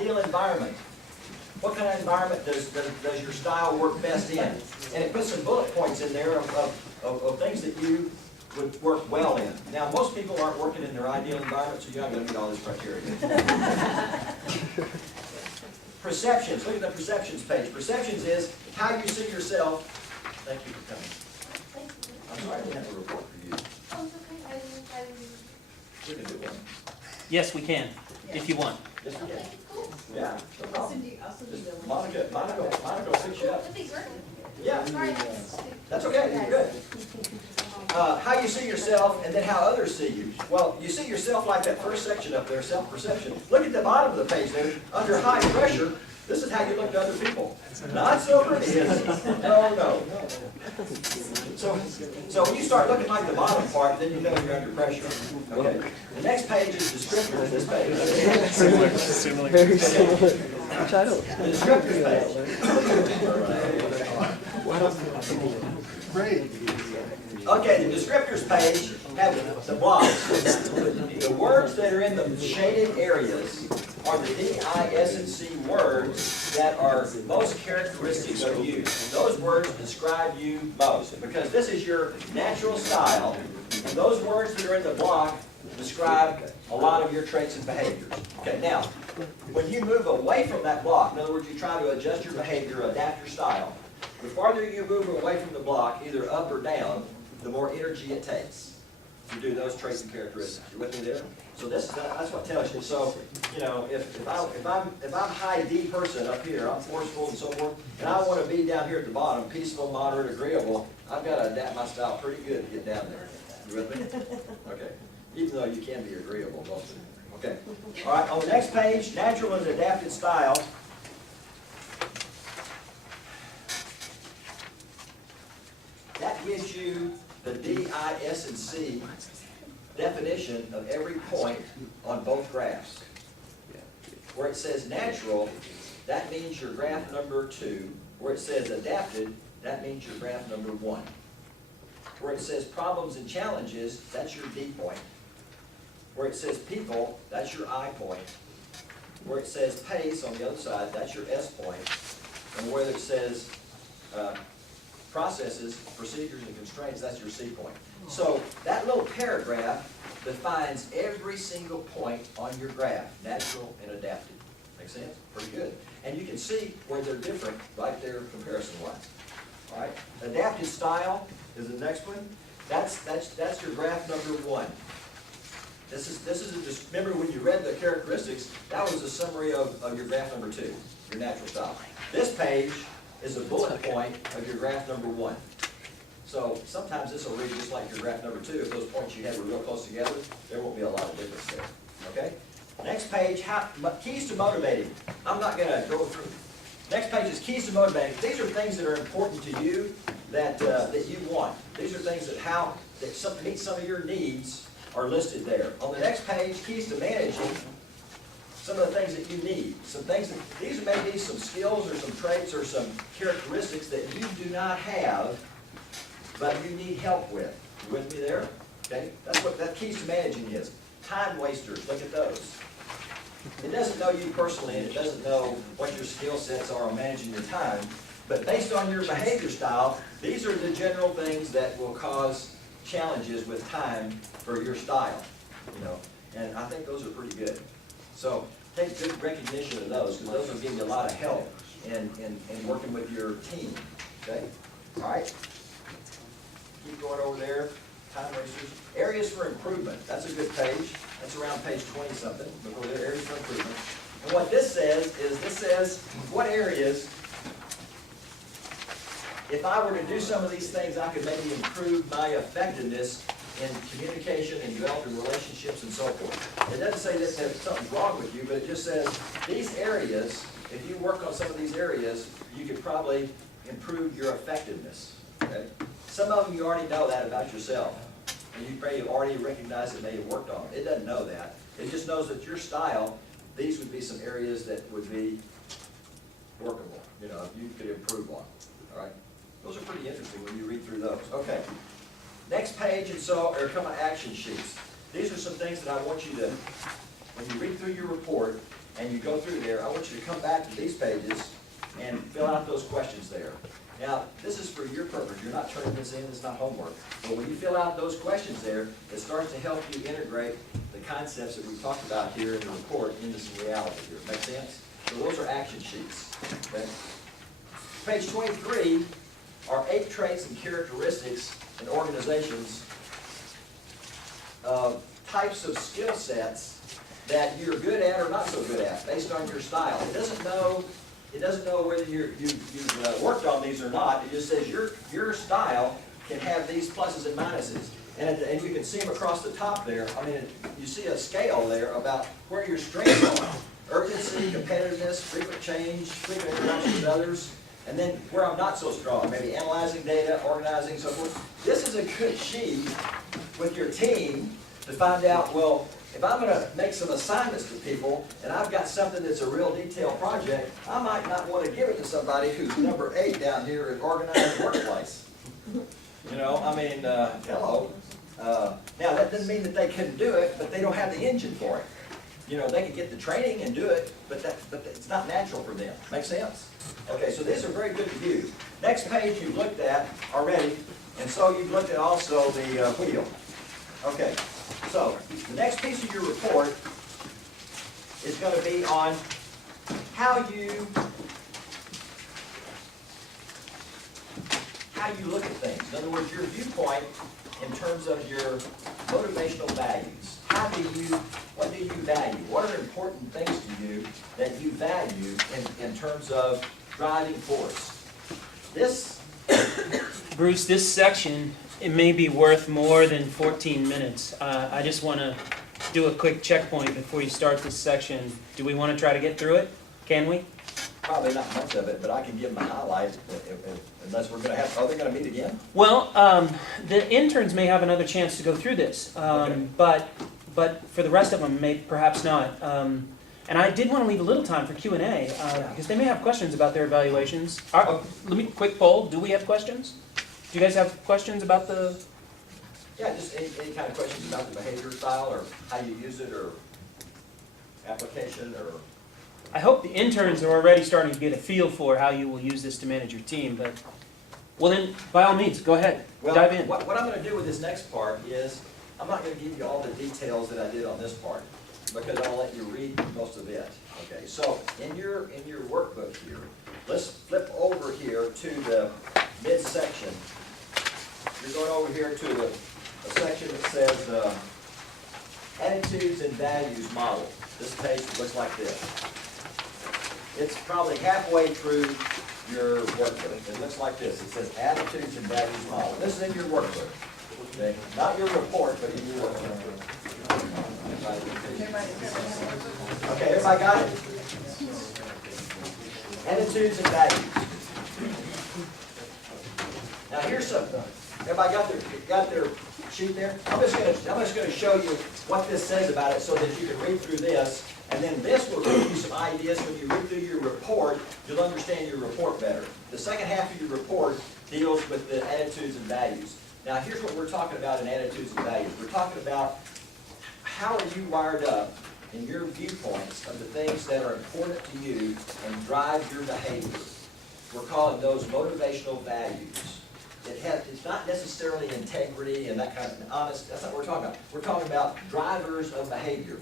ideal environment. What kind of environment does your style work best in? And it puts some bullet points in there of things that you would work well in. Now, most people aren't working in their ideal environment, so you're not going to meet all this criteria. Perceptions. Look at the perceptions page. Perceptions is how you see yourself. Thank you for coming. I'm sorry I didn't have a report for you. Oh, it's okay. We can do one. Yes, we can, if you want. Yes, we can. Okay, cool. Yeah. No I'll problem. send you the link. Monica will fix you up. But these are, Yeah. sorry. That's okay. You're good. How you see yourself and then how others see you. Well, you see yourself like that first section up there, self-perception. Look at the bottom of the page there. Under high pressure, this is how you look to other people. Not so pretty, is it? No. So when you start looking like the bottom part, then you know you're under pressure. Okay. The next page is descriptors. This page. Very similar. Which I don't. The descriptors page. Great. Okay, the descriptors page have the blocks. The words that are in the shaded areas are the D, I, S, and C words that are most characteristics of you. Those words describe you most because this is your natural style, and those words that are in the block describe a lot of your traits and behaviors. Okay, now, when you move away from that block, in other words, you try to adjust your behavior, adapt your style, the farther you move away from the block, either up or down, the more energy it takes to do those traits and characteristics. You with me there? So that's what tells you. So, you know, if I'm high D person up here, I'm forceful and so forth, and I want to be down here at the bottom, peaceful, moderate, agreeable, I've got to adapt my style pretty good to get down there. You with me? Okay. Even though you can be agreeable, don't you? Okay. All right. On the next page, natural and adapted style. That gives you the D, I, S, and C definition of every point on both graphs. Where it says natural, that means your graph number 2. Where it says adapted, that means your graph number 1. Where it says problems and challenges, that's your D point. Where it says people, that's your I point. Where it says pace on the other side, that's your S point. And where it says processes, procedures, and constraints, that's your C point. So that little paragraph defines every single point on your graph, natural and adapted. Make sense? Pretty good. And you can see where they're different right there comparison-wise. All right? Adapted style is the next one. That's your graph number 1. Remember when you read the characteristics, that was a summary of your graph number 2, your natural style. This page is a bullet point of your graph number 1. So sometimes this will read just like your graph number 2. If those points you had were real close together, there won't be a lot of difference there. Okay? Next page, keys to motivating. I'm not going to go through. Next page is keys to motivating. These are things that are important to you that you want. These are things that meet some of your needs are listed there. On the next page, keys to managing. Some of the things that you need. These may be some skills or some traits or some characteristics that you do not have, but you need help with. You with me there? Okay? That's what that keys to managing is. Time wasters, look at those. It doesn't know you personally, and it doesn't know what your skill sets are on managing your time, but based on your behavior style, these are the general things that will cause challenges with time for your style. You know, and I think those are pretty good. So take good recognition of those, because those will give you a lot of help in working with your team. Okay? All right? Keep going over there. Time wasters. Areas for improvement. That's a good page. That's around page 20-something. Look over there, areas for improvement. And what this says is, what areas, if I were to do some of these things, I could maybe improve my effectiveness in communication and developing relationships and so forth. It doesn't say that something's wrong with you, but it just says these areas, if you work on some of these areas, you could probably improve your effectiveness. Okay? Some of them you already know that about yourself, and you may have already recognized it, may have worked on it. It doesn't know that. It just knows that your style, these would be some areas that would be workable, you know, you could improve on. All right? Those are pretty interesting when you read through those. Okay. Next page, and so are a couple of action sheets. These are some things that I want you to, when you read through your report, and you go through there, I want you to come back to these pages and fill out those questions there. Now, this is for your purpose. You're not turning this in, it's not homework. But when you fill out those questions there, it starts to help you integrate the concepts that we've talked about here in the report into some reality here. Make sense? So those are action sheets. Okay? Page 23 are 8 traits and characteristics in organizations of types of skill sets that you're good at or not so good at, based on your style. It doesn't know whether you've worked on these or not. It just says your style can have these pluses and minuses. And you can see them across the top there. I mean, you see a scale there about where your strengths are. Urgency, competitiveness, frequent change, frequent interaction with others. And then where I'm not so strong, maybe analyzing data, organizing, so forth. This is a good sheet with your team to find out, well, if I'm going to make some assignments to people, and I've got something that's a real detailed project, I might not want to give it to somebody who's number 8 down here at organized workplace. You know, I mean, hello. Now, that doesn't mean that they couldn't do it, but they don't have the engine for it. You know, they can get the training and do it, but it's not natural for them. Make sense? Okay, so these are very good to view. Next page you've looked at already, and so you've looked at also the wheel. Okay, so the next piece of your report is going to be on how you look at things. In other words, your viewpoint in terms of your motivational values. What do you value? What are important things to you that you value in terms of driving force? Bruce, this section, it may be worth more than 14 minutes. I just want to do a quick checkpoint before you start this section. Do we want to try to get through it? Can we? Probably not much of it, but I can give them a highlight unless we're going to have, are they going to meet again? Well, the interns may have another chance to go through this, Okay. but for the rest of them, perhaps not. And I did want to leave a little time for Q&A, because they may have questions about their evaluations. Let me, quick poll, do we have questions? Do you guys have questions about the... Yeah, just any kind of questions about the behavior style or how you use it or application or... I hope the interns are already starting to get a feel for how you will use this to manage your team, but... Well then, by all means, go ahead, dive in. What I'm going to do with this next part is, I'm not going to give you all the details that I did on this part, because I'll let you read most of it. Okay, so in your workbook here, let's flip over here to the midsection. You're going over here to a section that says Attitudes and Values Model. This page looks like this. It's probably halfway through your workbook. It looks like this. It says Attitudes and Values Model. This is in your workbook. Okay? Not your report, but in your workbook. Okay, everybody got it? Attitudes and values. Now here's something. Everybody got their sheet there? I'm just gonna show you what this says about it so that you can read through this, and then this will give you some ideas. When you read through your report, you'll understand your report better. The second half of your report deals with the attitudes and values. Now here's what we're talking about in attitudes and values. We're talking about how are you wired up in your viewpoints of the things that are important to you and drive your behavior. We're calling those motivational values. It's not necessarily integrity and that kind of honest, that's not what we're talking about. We're talking about drivers of behavior.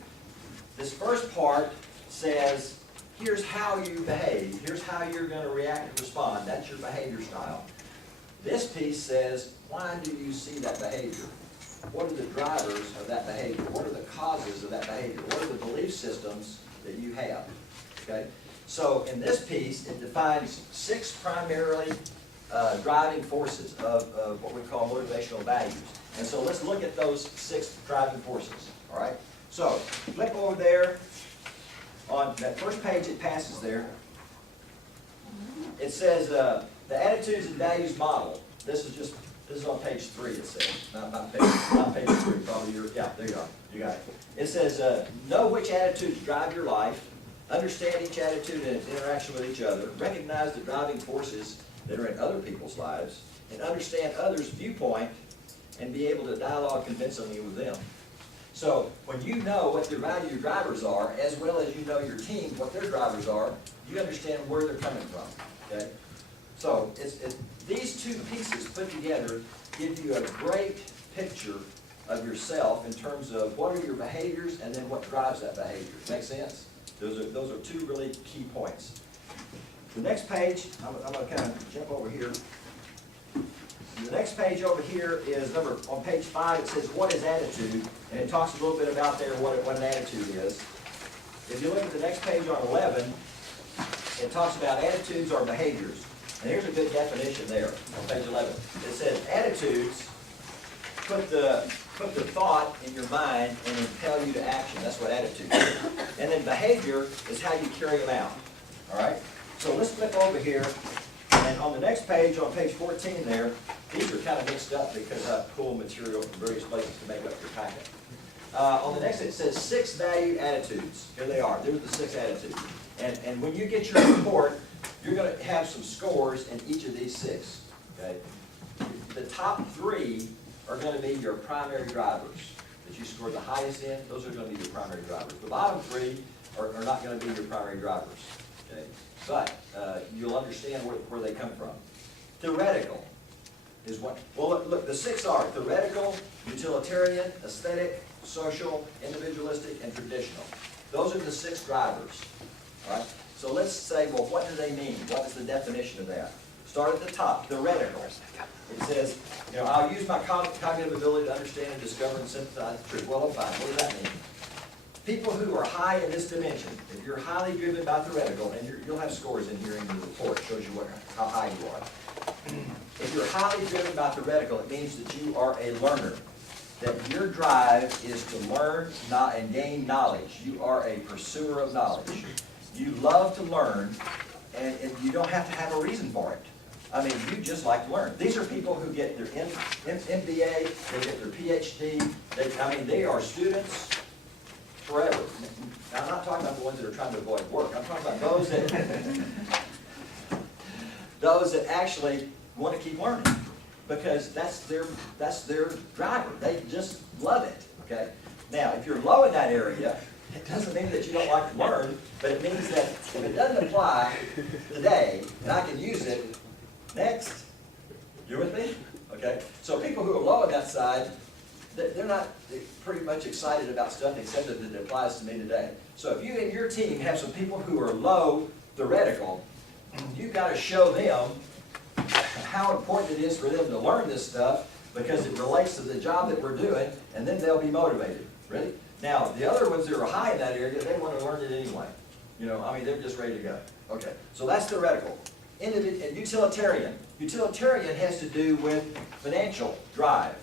This first part says, here's how you behave. Here's how you're going to react and respond. That's your behavior style. This piece says, why do you see that behavior? What are the drivers of that behavior? What are the causes of that behavior? What are the belief systems that you have? Okay? So in this piece, it defines 6 primarily driving forces of what we call motivational values. And so let's look at those 6 driving forces. All right? So flip over there. On that first page it passes there, it says the attitudes and values model. This is on page 3, it says. Not page 3, probably yeah, there you are. You got it. It says, know which attitudes drive your life, understand each attitude and its interaction with each other, recognize the driving forces that are in other people's lives, and understand others' viewpoint and be able to dialogue convincingly with them. So when you know what the value of your drivers are, as well as you know your team, what their drivers are, you understand where they're coming from, okay? So these two pieces put together give you a great picture of yourself in terms of what are your behaviors and then what drives that behavior. Make sense? Those are two really key points. The next page, I'm going to kind of jump over here. The next page over here is on page 5, it says, what is attitude? And it talks a little bit about there what an attitude is. If you look at the next page on 11, it talks about attitudes or behaviors. And here's a good definition there on page 11. It says, attitudes put the thought in your mind and impel you to action. That's what attitude is. And then behavior is how you carry them out. All right? So let's flip over here. And on the next page, on page 14 there, these are kind of mixed up because I pulled material from various places to make up your packet. On the next, it says 6 value attitudes. Here they are. There's the 6 attitudes. And when you get your report, you're going to have some scores in each of these 6. Okay? The top 3 are going to be your primary drivers that you scored the highest in. Those are going to be your primary drivers. The bottom 3 are not going to be your primary drivers. Okay? But you'll understand where they come from. Theoretical is what, well, look, the 6 are theoretical, utilitarian, aesthetic, social, individualistic, and traditional. Those are the 6 drivers. All right? So let's say, well, what do they mean? What is the definition of that? Start at the top, theoretical. It says, I'll use my cognitive ability to understand and discover and synthesize the truth. Well, fine. What does that mean? People who are high in this dimension, if you're highly driven by theoretical, and you'll have scores in here in your report, it shows you how high you are. If you're highly driven by theoretical, it means that you are a learner. That your drive is to learn and gain knowledge. You are a pursuer of knowledge. You love to learn, and you don't have to have a reason for it. I mean, you just like to learn. These are people who get their MBA, they get their PhD. They are students forever. Now, I'm not talking about the ones that are trying to avoid work. I'm talking about those that actually want to keep learning, because that's their driver. They just love it. Okay. Now, if you're low in that area, it doesn't mean that you don't like to learn, but it means that if it doesn't apply today, and I can use it next, you with me? Okay. So people who are low on that side, they're not pretty much excited about stuff except that it applies to me today. So if you and your team have some people who are low theoretical, you've got to show them how important it is for them to learn this stuff because it relates to the job that we're doing, and then they'll be motivated. Ready? Now, the other ones that are high in that area, they want to learn it anyway. They're just ready to go. Okay, so that's theoretical. And utilitarian. Utilitarian has to do with financial drive.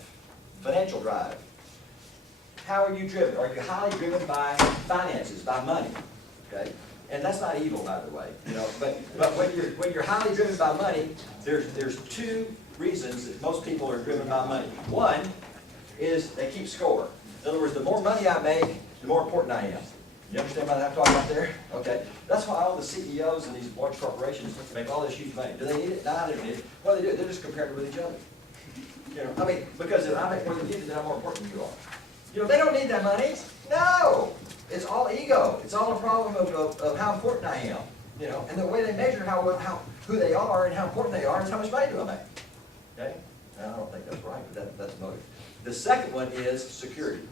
Financial drive. How are you driven? Are you highly driven by finances, by money? Okay, and that's not evil, by the way. But when you're highly driven by money, there's 2 reasons that most people are driven by money. One is they keep score. In other words, the more money I make, the more important I am. You understand what I'm talking about there? Okay. That's why all the CEOs and these large corporations make all this huge money. Do they need it? No, they don't need it. Well, they do. They're just comparing with each other. Because if I make more than you, then I'm more important than you are. They don't need that money. No! It's all ego. It's all a problem of how important I am. And the way they measure who they are and how important they are is how much money do I make. Okay? Now, I don't think that's right, but that's motive. The second one is security.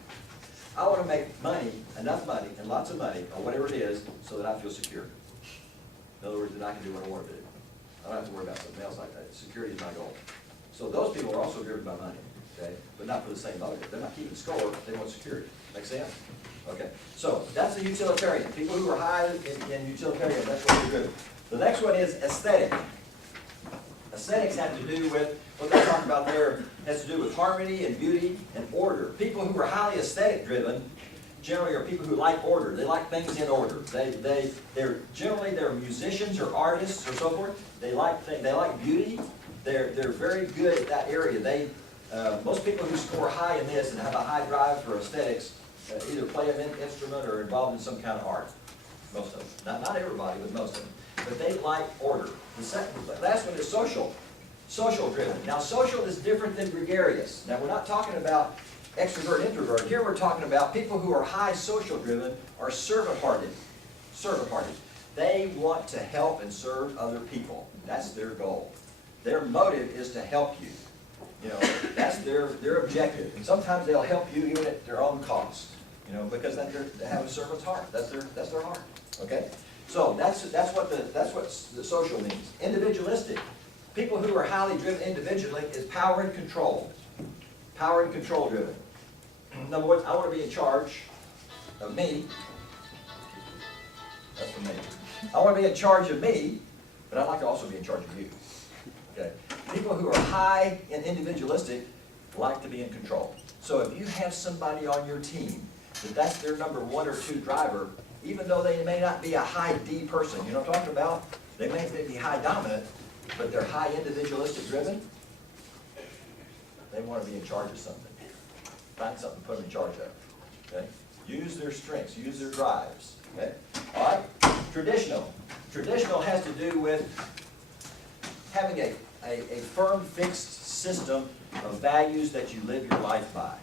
I want to make money, enough money, and lots of money, or whatever it is, so that I feel secure. In other words, that I can do what I want to do. I don't have to worry about something else like that. Security is my goal. So those people are also driven by money, okay? But not for the same motive. They're not keeping score, they want security. Make sense? Okay. So that's a utilitarian. People who are high in utilitarian, that's what they're driven. The next one is aesthetic. Aesthetics have to do with, what they're talking about there, has to do with harmony and beauty and order. People who are highly aesthetic driven generally are people who like order. They like things in order. They're generally musicians or artists or so forth. They like beauty. They're very good at that area. Most people who score high in this and have a high drive for aesthetics either play an instrument or are involved in some kind of art. Most of them. Not everybody, but most of them. But they like order. The last one is social. Social driven. Now social is different than gregarious. Now we're not talking about extrovert, introvert. Here we're talking about people who are high social driven are servant-hearted. Servant-hearted. They want to help and serve other people. That's their goal. Their motive is to help you. You know, that's their objective. And sometimes they'll help you even at their own cost. You know, because they have a servant's heart. That's their heart. Okay? So that's what the social means. Individualistic. People who are highly driven individually is power and control. Power and control driven. In other words, I want to be in charge of me. That's for me. I want to be in charge of me, but I'd like to also be in charge of you. Okay? People who are high and individualistic like to be in control. So if you have somebody on your team that's their number 1 or 2 driver, even though they may not be a high D person, you know what I'm talking about? They may be high dominant, but they're high individualistic driven. They want to be in charge of something. Find something to put them in charge of. Okay? Use their strengths, use their drives. Okay? All right? Traditional. Traditional has to do with having a firm, fixed system of values that you live your life by.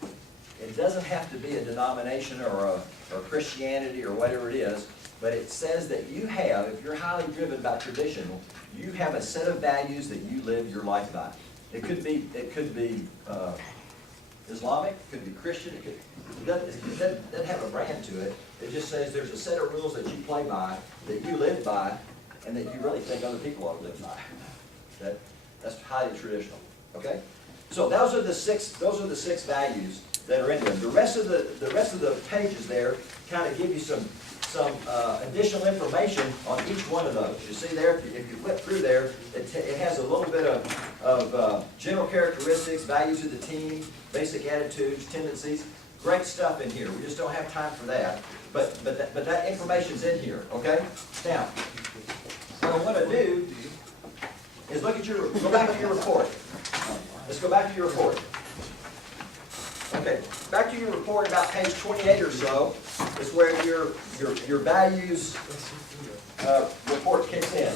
It doesn't have to be a denomination or Christianity or whatever it is, but it says that you have, if you're highly driven by traditional, you have a set of values that you live your life by. It could be Islamic, it could be Christian, it doesn't have a brand to it. It just says there's a set of rules that you play by, that you live by, and that you really think other people ought to live by. That's highly traditional. Okay? So those are the six values that are in there. The rest of the pages there kind of give you some additional information on each one of those. You see there, if you flip through there, it has a little bit of general characteristics, values of the team, basic attitudes, tendencies. Great stuff in here. We just don't have time for that. But that information's in here, okay? Now, what I want to do is go back to your report. Let's go back to your report. Okay, back to your report, about page 28 or so, is where your values report kicks in.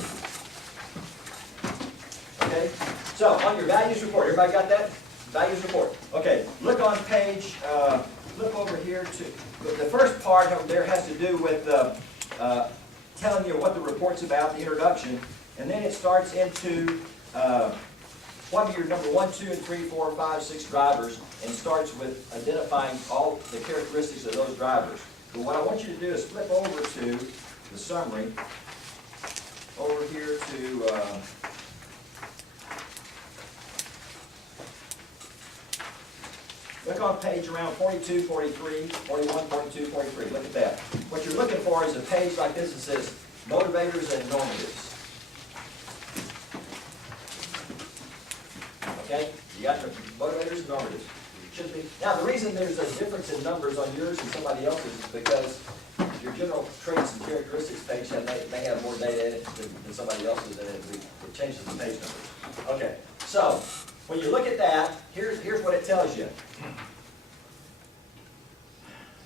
Okay, so on your values report, everybody got that? Values report. Okay, look on page, look over here to, the first part over there has to do with telling you what the report's about, the introduction, and then it starts into what are your number 1, 2, and 3, 4, 5, 6 drivers, and starts with identifying all the characteristics of those drivers. But what I want you to do is flip over to the summary, over here to look on page around 42, 43, 41, 42, 43. Look at that. What you're looking for is a page like this that says motivators and normatives. Okay? You got the motivators and normatives. Should be. Now, the reason there's a difference in numbers on yours and somebody else's is because your general traits and characteristics page may have more data in it than somebody else's, and it changes the page numbers. Okay, so when you look at that, here's what it tells you.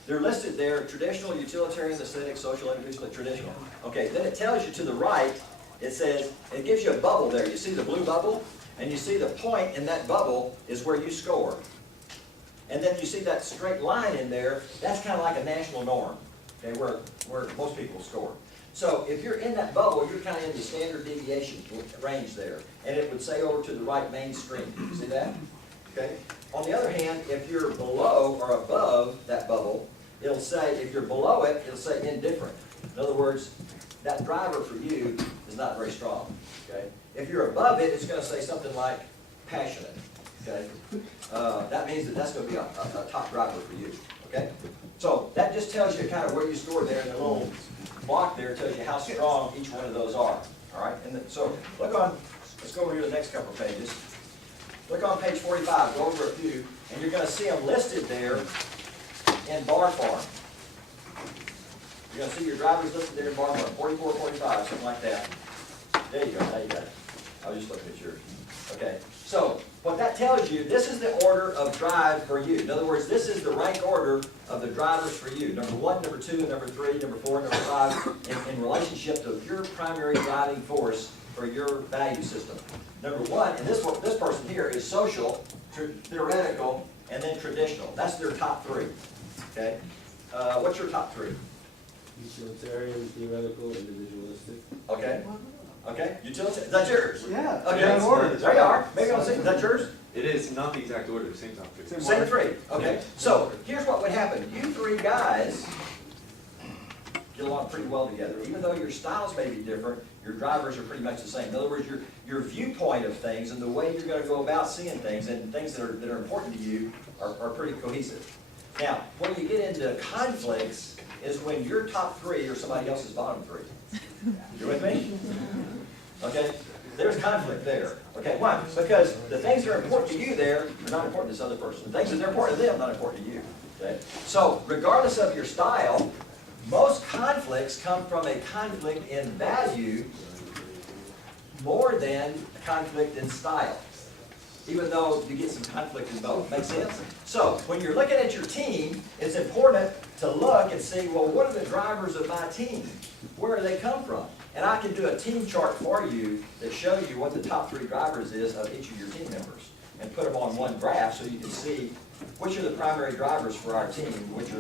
They're listed there: traditional, utilitarian, aesthetic, social, individual, traditional. Okay, then it tells you to the right, it says, it gives you a bubble there. You see the blue bubble? And you see the point in that bubble is where you score. And then you see that straight line in there, that's kind of like a national norm, okay, where most people score. So if you're in that bubble, you're kind of in the standard deviation range there. And it would say over to the right mainstream. You see that? Okay. On the other hand, if you're below or above that bubble, it'll say, if you're below it, it'll say indifferent. In other words, that driver for you is not very strong. Okay. If you're above it, it's going to say something like passionate. Okay. That means that's going to be a top driver for you. Okay. So that just tells you kind of where you score there, and the little block there tells you how strong each one of those are. All right. And so look on. Let's go over here to the next couple of pages. Look on page 45. Go over a few, and you're going to see them listed there in bar form. You're going to see your drivers listed there in bar form, 44, 45, something like that. There you go. Now you got it. I was just looking at yours. Okay. So what that tells you, this is the order of drive for you. In other words, this is the rank order of the drivers for you. Number 1, number 2, number 3, number 4, number 5, in relationship to your primary driving force for your value system. Number 1, and this person here is social, theoretical, and then traditional. That's their top three, okay? What's your top three? Utilitarian, theoretical, individualistic. Okay, okay, utilitarian, that's yours? Yeah. Okay, Yeah, in order. there you are, maybe I'll see, is that yours? It is not the exact order, same top three. Same three, okay. So, here's what would happen, you three guys get along pretty well together. Even though your styles may be different, your drivers are pretty much the same. In other words, your viewpoint of things and the way you're gonna go about seeing things and things that are important to you are pretty cohesive. Now, when you get into conflicts is when your top three are somebody else's bottom three. You with me? Okay? There's conflict there. Okay, why? Because the things that are important to you there are not important to this other person. The things that are important to them are not important to you. Okay? So, regardless of your style, most conflicts come from a conflict in value more than a conflict in style. Even though you get some conflict in both. Make sense? So, when you're looking at your team, it's important to look and see, well, what are the drivers of my team? Where do they come from? And I can do a team chart for you that shows you what the top three drivers is of each of your team members. And put them on one graph so you can see which are the primary drivers for our team, which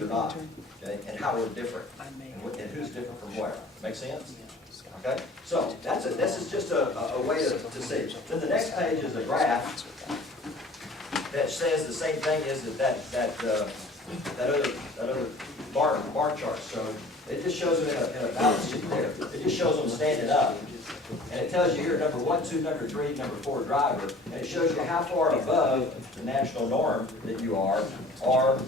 are not, okay? And how we're different, and who's different from where. Make sense? Okay? So, this is just a way to see. Then the next page is a graph that says the same thing as that other bar chart. So, it just shows them in a balance sheet there. It just shows them standing up. And it tells you here number 1, 2, number 3, number 4 driver. And it shows you how far above the national norm that you are. Or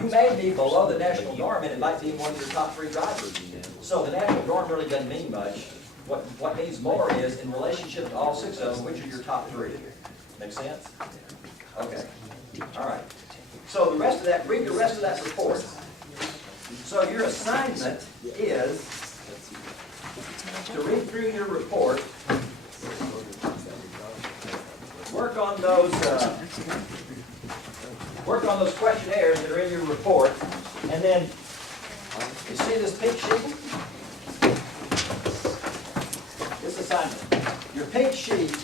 you may be below the national norm and it might be one of your top 3 drivers. So the national norm really doesn't mean much. What means more is in relationship to all 6 of them, which are your top 3. Make sense? Okay. All right. So the rest of that, read the rest of that report. So your assignment is to read through your report, work on those questionnaires that are in your report, and then you see this pink sheet? This assignment. Your pink sheet,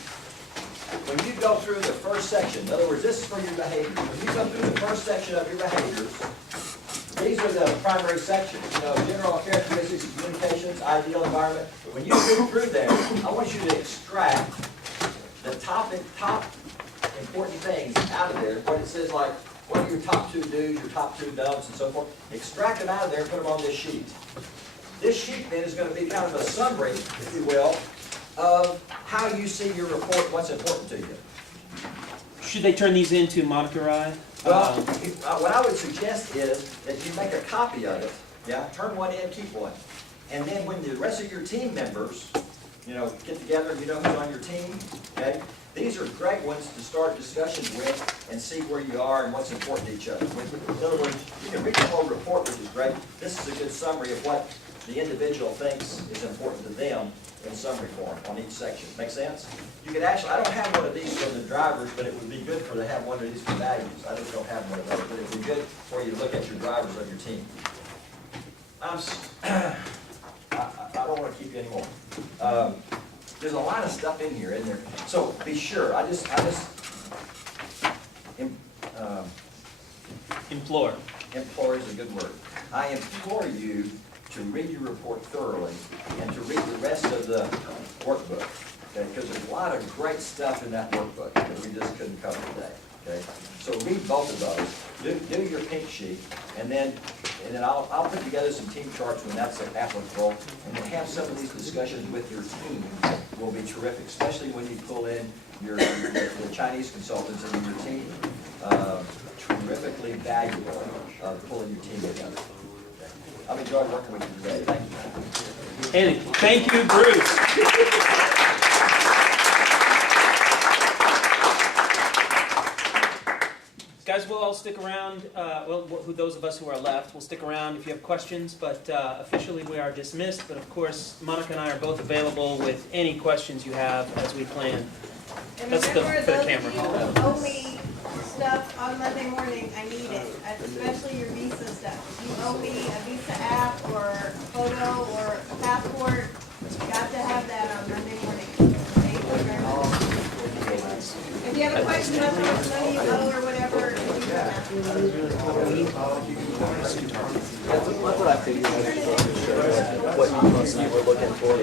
when you go through the first section, in other words, this is for your behaviors. When you go through the first section of your behaviors, these are the primary sections, general characteristics, communications, ideal environment. When you go through there, I want you to extract the top important things out of there. What it says like, what are your top 2 do's, your top 2 don'ts, and so forth. Extract them out of there and put them on this sheet. This sheet then is going to be kind of a summary, if you will, of how you see your report, what's important to you. Should they turn these into Monica? Well, what I would suggest is that you make a copy of it, yeah, turn one in, keep one. And then when the rest of your team members, get together, who's on your team, okay? These are great ones to start discussions with and see where you are and what's important to each other. In other words, you can read the whole report, which is great. This is a good summary of what the individual thinks is important to them in summary form on each section. Make sense? You could actually, I don't have one of these for the drivers, but it would be good to have one of these for values. I just don't have one of those, but it would be good for you to look at your drivers of your team. I don't want to keep you anymore. There's a lot of stuff in here, isn't there? So be sure. Implore. Implore is a good word. I implore you to read your report thoroughly and to read the rest of the workbook, okay? Because there's a lot of great stuff in that workbook that we just couldn't cover today, okay? So read both of those. Do your pink sheet, and then I'll put together some team charts when that's applicable, and then have some of these discussions with your team will be terrific, especially when you pull in the Chinese consultants into your team. Terrifically valuable pulling your team together. I've enjoyed working with you today. Thank you. And thank you, Bruce. Guys, we'll all stick around. Those of us who are left will stick around if you have questions, but officially we are dismissed. But of course, Monica and I are both available with any questions you have as we plan. And That's remember, for the those camera. of you who owe me stuff on Monday morning, I need it, especially your visa stuff. If you owe me a visa app or a photo or a passport, got to have that on Monday morning. Thank you very much. If you have a question about how much money you owe or whatever, That's what I figured. What you were looking for.